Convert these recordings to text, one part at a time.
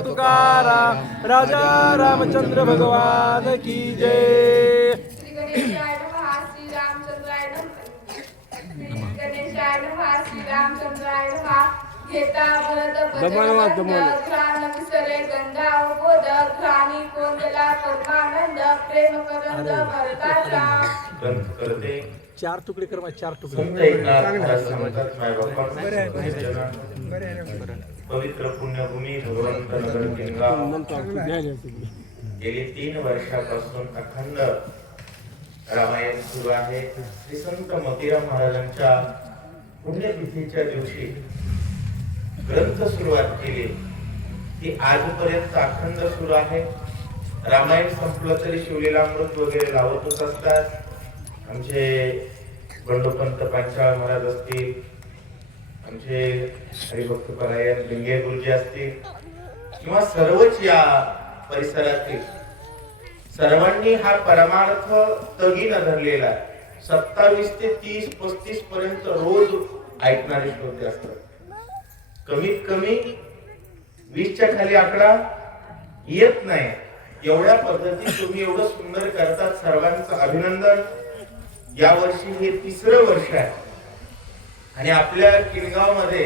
तुकाराम, राजा रामचंद्र भगवान की जय. श्री गणेशाय नमः. श्री रामचंद्राय नमः. श्री गणेशाय नमः. श्री रामचंद्राय नमः. घेता वरद भजन घ्राण विसरे गंगा बोध घ्राणी कोंदला परमानंद प्रेम करंद भरताचा. ग्रंथ करते 4 तुकडे कर, 4 तुकडे. संत एकनाथ महाराज सांगतात, मायबापांना पवित्र पुण्यभूमी भगवंत नगर किनगाव गेली 3 वर्षापासून अखंड रामायण सुरू आहे. श्री संत मोतीराम महाराजांच्या पुण्यतिथीच्या दिवशी ग्रंथ सुरुवात केली ती आजपर्यंत अखंड सुरू आहे. रामायण संपलं तरी शिवलीलामृत वगैरे लावतच असतात. आमचे बंडोपंत पांचाळ महाराज असतील, आमचे हरिभक्त परायण लिंगे गुरुजी असतील किंवा सर्वच या परिसरातील सर्वांनी हा परमार्थ तगीन धरलेला आहे. 27 ते 30-35 पर्यंत रोज ऐकणारे श्रोते असतात. कमीत कमी 20च्या खाली आकडा येत नाही. एवढ्या पद्धतीत तुम्ही एवढं सुंदर करतात, सर्वांचं अभिनंदन. या वर्षी हे 3रं वर्ष आहे आणि आपल्या किनगाव मध्ये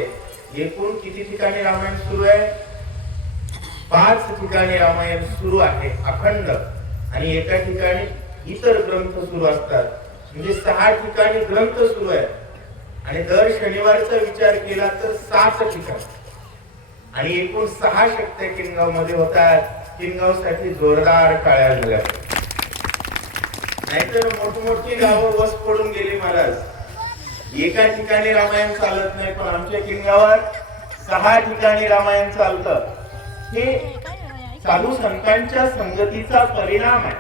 एकूण किती ठिकाणी रामायण सुरू आहे? 5 ठिकाणी रामायण सुरू आहे अखंड आणि एका ठिकाणी इतर ग्रंथ सुरू असतात. म्हणजे 6 ठिकाणी ग्रंथ सुरू आहे आणि दर शनिवारचा विचार केला तर 7 ठिकाणी आणि एकूण 6 शक्त्या किनगाव मध्ये होतात. किनगाव साठी जोरदार टाळ्या झाल्या. नाहीतर मोठमोठी गावं वस पडून गेली महाराज. एका ठिकाणी रामायण चालत नाही, पण आमच्या किनगावात 6 ठिकाणी रामायण चालतं. हे साधू संतांच्या संगतीचा परिणाम आहे.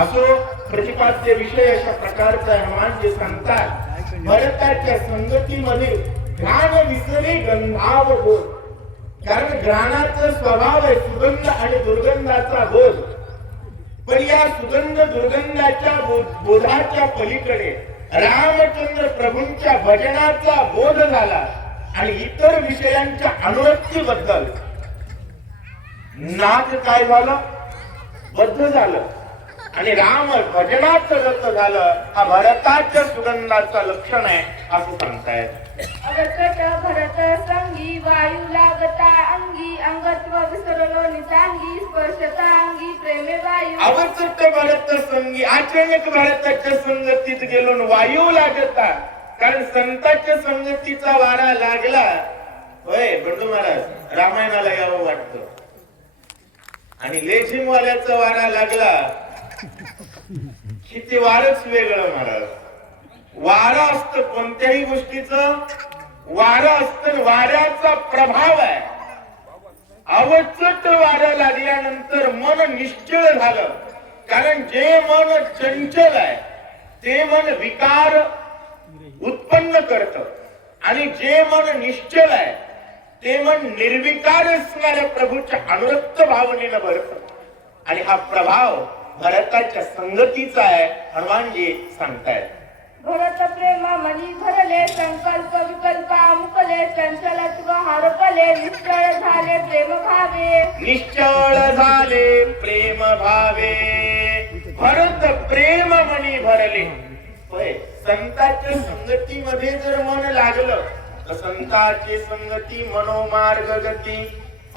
असो प्रतिपाद्य विषय अशा प्रकारचा हनुमान जे सांगतात, भरताच्या संगतीमध्ये घ्राण विसरे गंधाव बोध. कारण घ्राणाचा स्वभाव आहे सुगंध आणि दुर्गंधाचा बोध. पण या सुगंध दुर्गंधाच्या बोधाच्या पलीकडे रामचंद्र प्रभूंच्या भजनाचा बोध झाला आणि इतर विषयांच्या अनुरक्तीबद्दल नाद काय झालं? बद्ध झालं आणि राम भजनाचं रत झालं. हा भरताच्या सुगंधाचं लक्षण आहे असं सांगतायत. अवचट भरत संगी वायू लागता अंगी अंगत्व विसरलो नितांगी स्पर्शता अंगी प्रेमे वायू. अवचट भरत संगी, अचानक भरताच्या संगतीत गेलो वायू लागता. कारण संतांच्या संगतीचा वारा लागला. होय बंडू महाराज, रामायणाला यावं वाटतं आणि लेझिमवाल्याचा वारा लागला की ते वारच वेगळं महाराज. वारा असतं कोणत्याही गोष्टीचं वारा असतं, वाऱ्याचा प्रभाव आहे. अवचट वारा लागल्यानंतर मन निश्चळ झालं. कारण जे मन चंचल आहे ते मन विकार उत्पन्न करत आणि जे मन निश्चल आहे ते मन निर्विकार असणाऱ्या प्रभूच्या अनुरक्त भावनेनं भरत. आणि हा प्रभाव भरताच्या संगतीचा आहे. हनुमानजी सांगतायत, भरत प्रेम मनी भरले संकल्प विकल्प मुकले चंचलत्व हरपले निश्चळ झाले प्रेम भावे. निश्चळ झाले प्रेम भावे. भरत प्रेम मनी भरले. होय, संतांच्या संगतीमध्ये जर मन लागलं तर संतांची संगती मनोमार्ग गती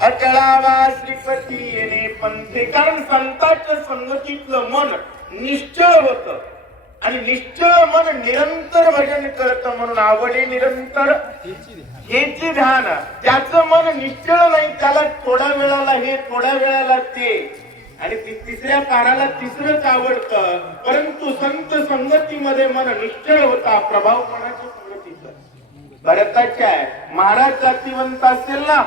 अचळावा श्रीपती येणे पंथे. कारण संतांच्या संगतीतलं मन निश्चळ होत आणि निश्चळ मन निरंतर भजन करत. म्हणून आवडे निरंतर हेची ध्यान. त्याचं मन निश्चळ नाही, त्याला थोड्या वेळाला हे थोड्या वेळाला ते आणि 3ऱ्या पाराला 3रंच आवडतं. परंतु संत संगतीमध्ये मन निश्चळ होता. प्रभाव कोणाच्या संगतीचा? भरताच्या आहे. महाराज जातीवंत असेल ना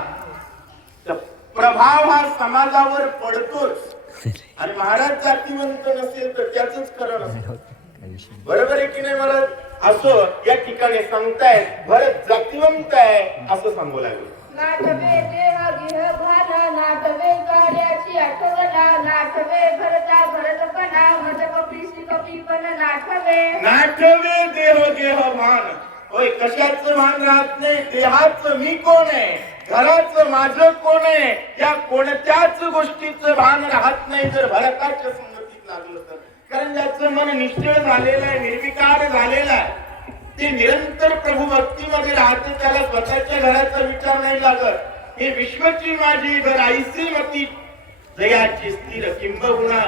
तर प्रभाव हा समाजावर पडतोच आणि महाराज जातीवंत नसेल तर त्याच खरं नसतं. बरोबर आहे की नाही महाराज? असो या ठिकाणी सांगतायत भरत जातीवंत आहे असं सांगू लागले. नाटवे देह गिह भान नाटवे गाड्याची आठवडा नाटवे भरता भरतपणा मज कपीशी कपीपण नाटवे. नाटवे देह गेह भान. होय, कशाचं भान राहत नाही. देहाचं मी कोण आहे, घराचं माझं कोण आहे, या दुसऱ्या कोणत्याच गोष्टीचं भान राहत नाही जर भरताच्या संगतीत लागलं तर. कारण ज्याचं मन निश्चळ झालेलं आहे, निर्विकार झालेलं आहे, ते निरंतर प्रभू भक्तीमध्ये राहते, त्याला स्वतःच्या घराचा विचार नाही लागत. हे विश्वची माझी घर ऐसी मती जयाची स्थिर किंबहुना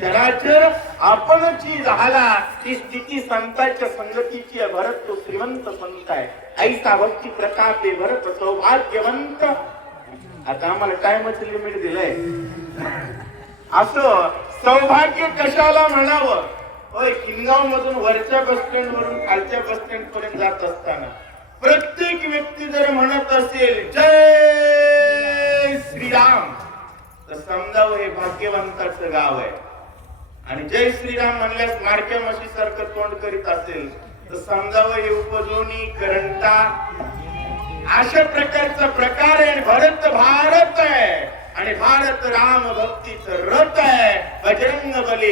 चराचर आपणची झाला. ती स्थिती संतांच्या संगतीची. भरत तो श्रीमंत संत आहे, ऐसा भक्ती प्रतापे भरत सौभाग्यवंत. आता आम्हाला टाइमच लिमिट दिलंय. असं सौभाग्य कशाला म्हणावं. होय, किनगाव मधून वरच्या बस स्टँड वरून खालच्या बस स्टँड पर्यंत जात असताना प्रत्येक व्यक्ती जर म्हणत असेल जय श्रीराम, तर समजावं हे भाग्यवंताचं गाव आहे. आणि जय श्रीराम म्हणल्यास मारक्या म्हशी सारखं तोंड करीत असेल तर समजावं हे उपजोनी करंटा अशा प्रकारचा प्रकार आहे. भरत भारत आहे आणि भारत राम भक्तीचं रथ आहे. बजरंग बली